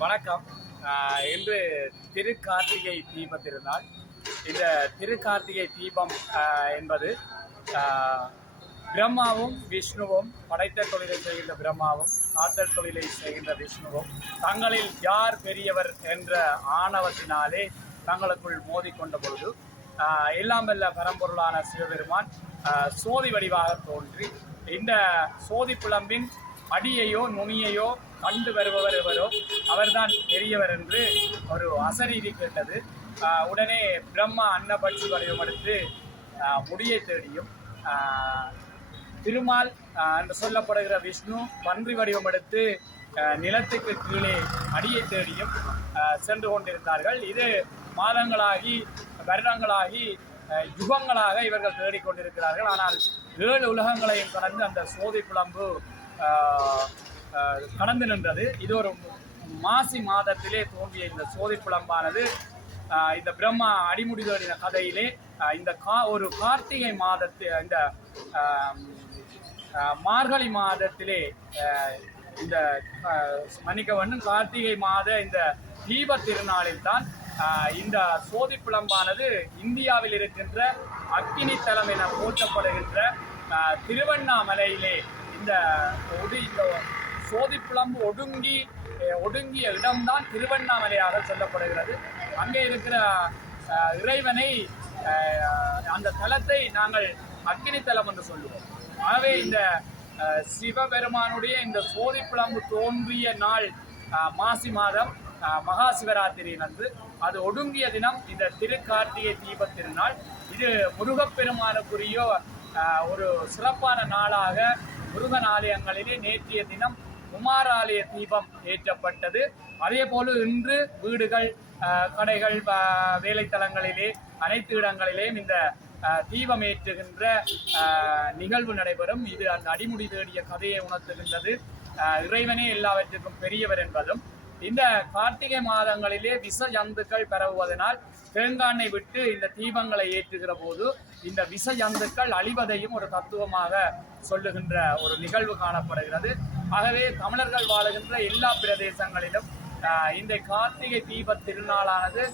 வணக்கம். இன்று திருக்கார்த்திகை தீப திருநாள். இந்த திருக்கார்த்திகை தீபம் என்பது பிரம்மாவும் விஷ்ணுவும் படைத்த தொழிலை செய்கின்ற பிரம்மாவும் காத்தல் தொழிலை செய்கின்ற விஷ்ணுவும் தங்களில் யார் பெரியவர் என்ற ஆணவத்தினாலே தங்களுக்குள் மோதிக்கொண்ட பொழுது எல்லாம் வல்ல பரம்பொருளான சிவபெருமான் சோதி வடிவாக தோன்றி இந்த சோதி புலம்பின் அடியையோ நுனியையோ கண்டு வருபவர் எவரோ அவர்தான் பெரியவர் என்று ஒரு அசரீதி கேட்டது. உடனே பிரம்மா அன்னபட்சி வடிவமெடுத்து முடியை தேடியும் திருமால் என்று சொல்லப்படுகிற விஷ்ணு பன்றி வடிவமெடுத்து நிலத்துக்கு கீழே அடியை தேடியும் சென்று கொண்டிருந்தார்கள். இது மாதங்களாகி வருடங்களாகி யுகங்களாக இவர்கள் தேடிக்கொண்டிருக்கிறார்கள். ஆனால் 7 உலகங்களையும் கடந்து அந்த சோதி புலம்பு கடந்து நின்றது. இது ஒரு மாசி மாதத்திலே தோன்றிய இந்த சோதி புலம்பானது இந்த பிரம்மா அடிமுடி தேடின கதையிலே இந்த ஒரு கார்த்திகை இந்த மார்கழி மாதத்திலே இந்த மன்னிக்கவண்ணன் கார்த்திகை மாத இந்த தீப திருநாளில் தான் இந்த சோதி புலம்பானது இந்தியாவில் இருக்கின்ற அக்கினி தலம் என போற்றப்படுகின்ற திருவண்ணாமலையிலே இந்த சோதி புலம்பு ஒடுங்கிய இடம்தான் திருவண்ணாமலையாக சொல்லப்படுகிறது. அங்கே இருக்கிற இறைவனை அந்த தலத்தை நாங்கள் அக்கினி தலம் என்று சொல்லுவோம். ஆகவே இந்த சிவபெருமானுடைய இந்த சோதி புலம்பு தோன்றிய நாள் மாசி மாதம் மகா சிவராத்திரி அன்று அது ஒடுங்கிய தினம் இந்த திருக்கார்த்திகை தீப திருநாள். இது முருகப்பெருமானுக்குரிய ஒரு சிறப்பான நாளாக முருகன் ஆலயங்களிலே நேற்றைய தினம் குமாராலய தீபம் ஏற்றப்பட்டது. அதே போல இன்று வீடுகள், கடைகள், வேலைத்தலங்களிலே அனைத்து இடங்களிலேயும் இந்த தீபம் ஏற்றுகின்ற நிகழ்வு நடைபெறும். இது அந்த அடிமுடி தேடிய கதையை உணர்த்துகின்றது. இறைவனே எல்லாவற்றுக்கும் பெரியவர் என்பதும் இந்த கார்த்திகை மாதங்களிலே விஷ ஜந்துக்கள் பரவுவதனால் தேங்காண்ணை விட்டு இந்த தீபங்களை ஏற்றுகிற போது இந்த விஷ ஜந்துக்கள் அழிவதையும் ஒரு தத்துவமாக சொல்லுகின்ற ஒரு நிகழ்வு காணப்படுகிறது. ஆகவே தமிழர்கள் வாழுகின்ற எல்லா பிரதேசங்களிலும் இந்த கார்த்திகை தீப திருநாளானது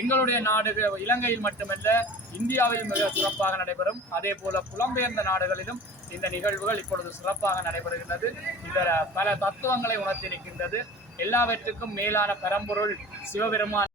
எங்களுடைய நாடுகள் இலங்கையில் மட்டுமல்ல இந்தியாவில் மிக சிறப்பாக நடைபெறும். அதே போல புலம்பெயர்ந்த நாடுகளிலும் இந்த நிகழ்வுகள் இப்பொழுது சிறப்பாக நடைபெறுகின்றது. இதில் பல தத்துவங்களை உணர்த்தியிருக்கின்றது. எல்லாவற்றுக்கும் மேலான பரம்பொருள் சிவபெருமான்